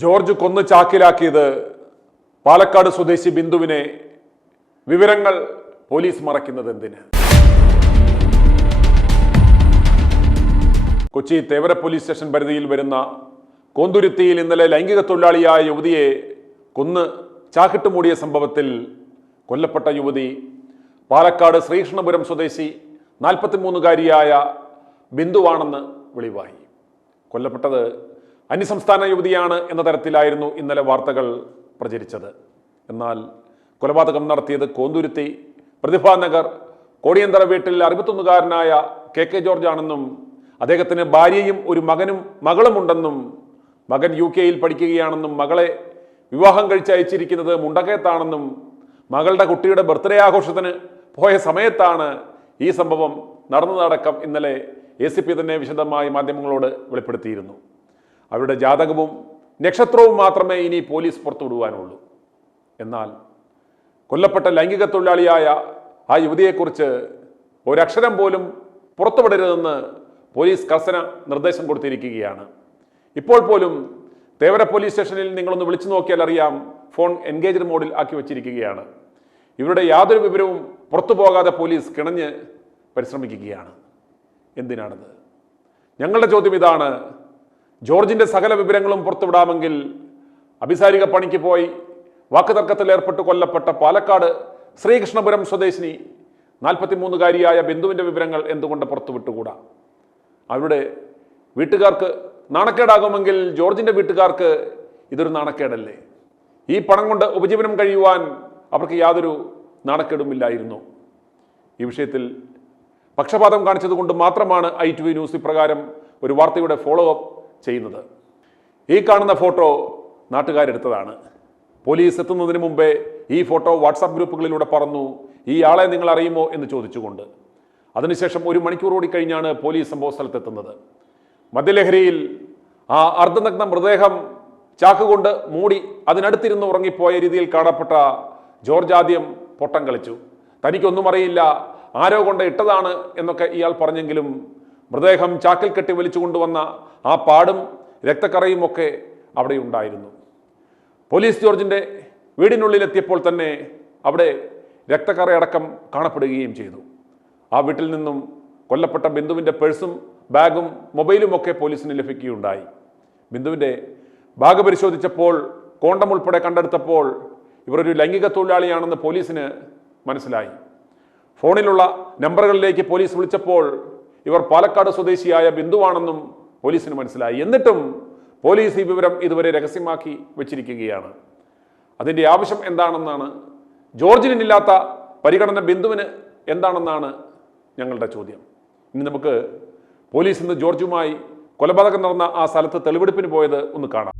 George കൊന്ന് ചാക്കിലാക്കിയത് പാലക്കാട് സ്വദേശി ബിന്ദുവിനെ വിവരങ്ങൾ പോലീസ് മറയ്ക്കുന്നത് എന്തിന്? കൊച്ചി തേവര പോലീസ് സ്റ്റേഷൻ പരിധിയിൽ വരുന്ന കോന്തുരുത്തിയിൽ ഇന്നലെ ലൈംഗിക തൊഴിലാളിയായ യുവതിയെ കൊന്ന് ചാക്കിട്ട് മൂടിയ സംഭവത്തിൽ കൊല്ലപ്പെട്ട യുവതി പാലക്കാട് ശ്രീകൃഷ്ണപുരം സ്വദേശി 43-കാരിയായ ബിന്ദുവാണെന്ന് വെളിവായി. കൊല്ലപ്പെട്ടത് അന്യസംസ്ഥാന യുവതിയാണ് എന്ന തരത്തിലായിരുന്നു ഇന്നലെ വാർത്തകൾ പ്രചരിച്ചത്. എന്നാൽ കൊലപാതകം നടത്തിയത് കോന്തുരുത്തി പ്രതിഭാനഗർ കോടിയന്തറ വീട്ടിൽ 61-കാരനായ കെ ജോർജ് ആണെന്നും അദ്ദേഹത്തിന് ഭാര്യയും ഒരു മകളുമുണ്ടെന്നും മകൻ UK പഠിക്കുകയാണെന്നും മകളെ വിവാഹം കഴിച്ച് അയച്ചിരിക്കുന്നത് മുണ്ടക്കയത്താണെന്നും മകളുടെ കുട്ടിയുടെ ബർത്ത്ഡേ ആഘോഷത്തിന് പോയ സമയത്താണ് ഈ സംഭവം നടന്നതടക്കം ഇന്നലെ ACP തന്നെ വിശദമായി മാധ്യമങ്ങളോട് വെളിപ്പെടുത്തിയിരുന്നു. അവരുടെ ജാതകവും നക്ഷത്രവും മാത്രമേ ഇനി പോലീസ് പുറത്തുവിടുവാനുള്ളൂ. എന്നാൽ കൊല്ലപ്പെട്ട ലൈംഗിക തൊഴിലാളിയായ ആ യുവതിയെക്കുറിച്ച് ഒരക്ഷരം പോലും പുറത്തുവിടരുതെന്ന് പോലീസ് കർശന നിർദ്ദേശം കൊടുത്തിരിക്കുകയാണ്. ഇപ്പോൾ പോലും തേവര പോലീസ് സ്റ്റേഷനിൽ നിങ്ങളൊന്ന് വിളിച്ചു നോക്കിയാൽ അറിയാം, ഫോൺ എൻഗേജ്ഡ് മോഡിൽ ആക്കി വച്ചിരിക്കുകയാണ്. ഇവരുടെ യാതൊരു വിവരവും പുറത്തു പോകാതെ പോലീസ് കിണഞ്ഞ് പരിശ്രമിക്കുകയാണ്. എന്തിനാണത്? ഞങ്ങളുടെ ചോദ്യം ഇതാണ്. ജോർജിന്റെ സകല വിവരങ്ങളും പുറത്തുവിടാമെങ്കിൽ അഭിസാരിക പണിക്ക് പോയി വാക്കുതർക്കത്തിൽ ഏർപ്പെട്ട് കൊല്ലപ്പെട്ട പാലക്കാട് ശ്രീകൃഷ്ണപുരം സ്വദേശിനി 43-കാരിയായ ബിന്ദുവിന്റെ വിവരങ്ങൾ എന്തുകൊണ്ട് പുറത്തുവിട്ടുകൂടാ? അവരുടെ വീട്ടുകാർക്ക് നാണക്കേടാകുമെങ്കിൽ ജോർജിന്റെ വീട്ടുകാർക്ക് ഇതൊരു നാണക്കേടല്ലേ? ഈ പണം കൊണ്ട് ഉപജീവനം കഴിയുവാൻ അവർക്ക് യാതൊരു നാണക്കേടുമില്ലായിരുന്നു. ഈ വിഷയത്തിൽ പക്ഷപാതം കാണിച്ചതുകൊണ്ട് മാത്രമാണ് ITV ന്യൂസ് ഇപ്രകാരം ഒരു വാർത്തയുടെ ഫോളോ അപ്പ് ചെയ്യുന്നത്. ഈ കാണുന്ന ഫോട്ടോ നാട്ടുകാരെടുത്തതാണ്. പോലീസ് എത്തുന്നതിന് മുമ്പേ ഈ ഫോട്ടോ വാട്സാപ്പ് ഗ്രൂപ്പുകളിലൂടെ പറന്നു. ഈ ആളെ നിങ്ങൾ അറിയുമോ എന്ന് ചോദിച്ചുകൊണ്ട്. അതിനുശേഷം 1 മണിക്കൂർ കൂടി കഴിഞ്ഞാണ് പോലീസ് സംഭവ സ്ഥലത്തെത്തുന്നത്. മദ്യലഹരിയിൽ ആ അർദ്ധനഗ്ന മൃതദേഹം ചാക്കുകൊണ്ട് മൂടി അതിനടുത്തിരുന്ന് ഉറങ്ങിപ്പോയ രീതിയിൽ കാണപ്പെട്ട ജോർജ് ആദ്യം പൊട്ടം കളിച്ചു. തനിക്കൊന്നും അറിയില്ല, ആരോ കൊണ്ട് ഇട്ടതാണ് എന്നൊക്കെ ഇയാൾ പറഞ്ഞെങ്കിലും മൃതദേഹം ചാക്കിൽ കെട്ടി വലിച്ചു കൊണ്ടുവന്ന ആ പാടും രക്തക്കറയും ഒക്കെ അവിടെ ഉണ്ടായിരുന്നു. പോലീസ് ജോർജിന്റെ വീടിനുള്ളിലെത്തിയപ്പോൾ തന്നെ അവിടെ രക്തക്കറയടക്കം കാണപ്പെടുകയും ചെയ്തു. ആ വീട്ടിൽ നിന്നും കൊല്ലപ്പെട്ട ബിന്ദുവിന്റെ പേഴ്സും ബാഗും മൊബൈലും ഒക്കെ പോലീസിന് ലഭിക്കുകയുണ്ടായി. ബിന്ദുവിന്റെ ബാഗ് പരിശോധിച്ചപ്പോൾ കോണ്ടം ഉൾപ്പെടെ കണ്ടെടുത്തപ്പോൾ ഇവർ ഒരു ലൈംഗിക തൊഴിലാളിയാണെന്ന് പോലീസിന് മനസ്സിലായി. ഫോണിലുള്ള നമ്പറുകളിലേക്ക് പോലീസ് വിളിച്ചപ്പോൾ ഇവർ പാലക്കാട് സ്വദേശിയായ ബിന്ദുവാണെന്നും പോലീസിന് മനസ്സിലായി. എന്നിട്ടും പോലീസ് ഈ വിവരം ഇതുവരെ രഹസ്യമാക്കി വെച്ചിരിക്കുകയാണ്. അതിൻ്റെ ആവശ്യം എന്താണെന്നാണ്, ജോർജിനില്ലാത്ത പരിഗണന ബിന്ദുവിന് എന്താണെന്നാണ് ഞങ്ങളുടെ ചോദ്യം. ഇനി നമുക്ക് പോലീസ് ഇന്ന് ജോർജുമായി കൊലപാതകം നടന്ന ആ സ്ഥലത്ത് തെളിവെടുപ്പിന് പോയത് ഒന്ന് കാണാം.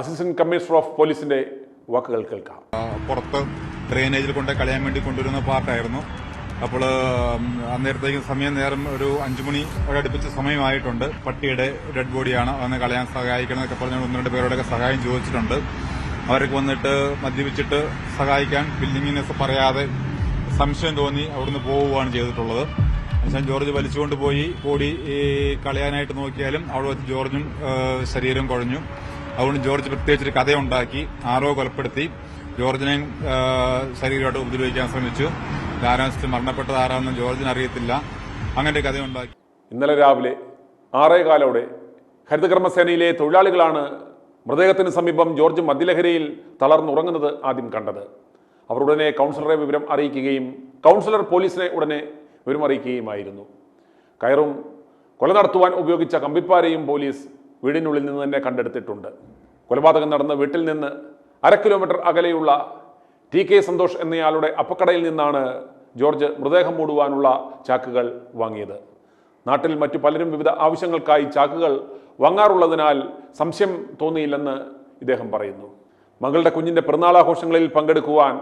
അസിസ്റ്റന്റ് കമ്മീഷണർ ഓഫ് പോലീസിന്റെ വാക്കുകൾ കേൾക്കാം. പുറത്ത് ഡ്രെയിനേജിൽ കൊണ്ട് കളയാൻ വേണ്ടി കൊണ്ടുവരുന്ന പാർട്ടായിരുന്നു. അപ്പോൾ അന്നേരത്തേക്ക് നേരം ഒരു 5 മണി അടുപ്പിച്ച സമയമായിട്ടുണ്ട്. പട്ടിയുടെ ഡെഡ് ബോഡിയാണ്, അന്ന് കളയാൻ സഹായിക്കണം എന്നൊക്കെ പറഞ്ഞ് 1-2 പേരോടൊക്കെ സഹായം ചോദിച്ചിട്ടുണ്ട്. അവരൊക്കെ വന്നിട്ട് മദ്യപിച്ചിട്ട് സഹായിക്കാൻ ബിൽഡിങ്ങിനൊക്കെ പറയാതെ സംശയം തോന്നി അവിടുന്ന് പോവുകയാണ് ചെയ്തിട്ടുള്ളത്. പക്ഷേ ജോർജ് വലിച്ചുകൊണ്ട് പോയി ബോഡി കളയാനായിട്ട് നോക്കിയാലും അവിടെ വെച്ച് ജോർജും ശരീരം കുഴഞ്ഞു. അതുകൊണ്ട് ജോർജ് പ്രത്യേകിച്ചൊരു കഥയുണ്ടാക്കി ആരോ കൊലപ്പെടുത്തി ജോർജിനെയും ശരീരമായിട്ട് ഉപദ്രവിക്കാൻ ശ്രമിച്ചു. മരണപ്പെട്ടത് ആരാണെന്ന് ജോർജിന് അറിയത്തില്ല. അങ്ങനെ കഥയുണ്ടാക്കി. ഇന്നലെ രാവിലെ 6:15 ഹരിതകർമ്മസേനയിലെ തൊഴിലാളികളാണ് മൃതദേഹത്തിന് സമീപം ജോർജ് മദ്യലഹരിയിൽ തളർന്നുറങ്ങുന്നത് ആദ്യം കണ്ടത്. അവർ ഉടനെ കൗൺസിലറെ വിവരം അറിയിക്കുകയും കൗൺസിലർ പോലീസിനെ ഉടനെ വിവരം അറിയിക്കുകയുമായിരുന്നു. കയറും കൊല നടത്തുവാൻ ഉപയോഗിച്ച കമ്പിപ്പാരയും പോലീസ് വീടിനുള്ളിൽ നിന്ന് തന്നെ കണ്ടെടുത്തിട്ടുണ്ട്. കൊലപാതകം നടന്ന വീട്ടിൽ നിന്ന് 1/2 കിലോമീറ്റർ അകലെയുള്ള TK സന്തോഷ് എന്നയാളുടെ അപ്പക്കടയിൽ നിന്നാണ് ജോർജ് മൃതദേഹം മൂടുവാനുള്ള ചാക്കുകൾ വാങ്ങിയത്. നാട്ടിൽ മറ്റു പലരും വിവിധ ആവശ്യങ്ങൾക്കായി ചാക്കുകൾ വാങ്ങാറുള്ളതിനാൽ സംശയം തോന്നിയില്ലെന്ന് ഇദ്ദേഹം പറയുന്നു. മകളുടെ കുഞ്ഞിൻ്റെ പിറന്നാളാഘോഷങ്ങളിൽ പങ്കെടുക്കുവാൻ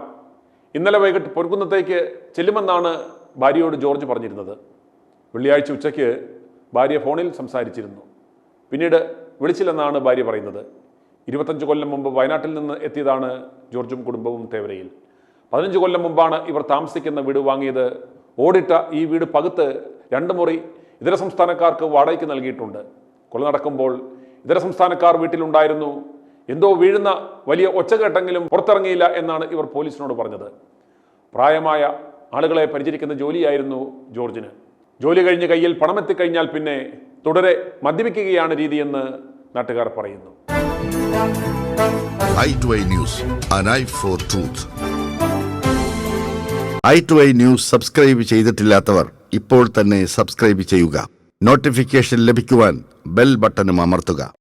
ഇന്നലെ വൈകിട്ട് പൊൻകുന്നത്തേക്ക് ചെല്ലുമെന്നാണ് ഭാര്യയോട് ജോർജ് പറഞ്ഞിരുന്നത്. വെള്ളിയാഴ്ച ഉച്ചയ്ക്ക് ഭാര്യ ഫോണിൽ സംസാരിച്ചിരുന്നു. പിന്നീട് വിളിച്ചില്ലെന്നാണ് ഭാര്യ പറയുന്നത്. 25 കൊല്ലം മുമ്പ് വയനാട്ടിൽ നിന്ന് എത്തിയതാണ് ജോർജും കുടുംബവും തേവരയിൽ. 15 കൊല്ലം മുമ്പാണ് ഇവർ താമസിക്കുന്ന വീട് വാങ്ങിയത്. ഓടിട്ട ഈ വീട് പകുത്ത് 2 മുറി ഇതര സംസ്ഥാനക്കാർക്ക് വാടകയ്ക്ക് നൽകിയിട്ടുണ്ട്. കൊല നടക്കുമ്പോൾ ഇതര സംസ്ഥാനക്കാർ വീട്ടിലുണ്ടായിരുന്നു. എന്തോ വീഴുന്ന വലിയ ഒച്ച കേട്ടെങ്കിലും പുറത്തിറങ്ങിയില്ല എന്നാണ് ഇവർ പോലീസിനോട് പറഞ്ഞത്. പ്രായമായ ആളുകളെ പരിചരിക്കുന്ന ജോലിയായിരുന്നു ജോർജിന്. ജോലി കഴിഞ്ഞ് കയ്യിൽ പണമെത്തിക്കഴിഞ്ഞാൽ പിന്നെ തുടരെ മദ്യപിക്കുകയാണ് രീതിയെന്ന് നാട്ടുകാർ പറയുന്നു. i2i News, an eye for truth. i2i News subscribe ചെയ്തിട്ടില്ലാത്തവർ ഇപ്പോൾ തന്നെ സബ്സ്ക്രൈബ് ചെയ്യുക. നോട്ടിഫിക്കേഷൻ ലഭിക്കുവാൻ ബെൽ ബട്ടണും അമർത്തുക.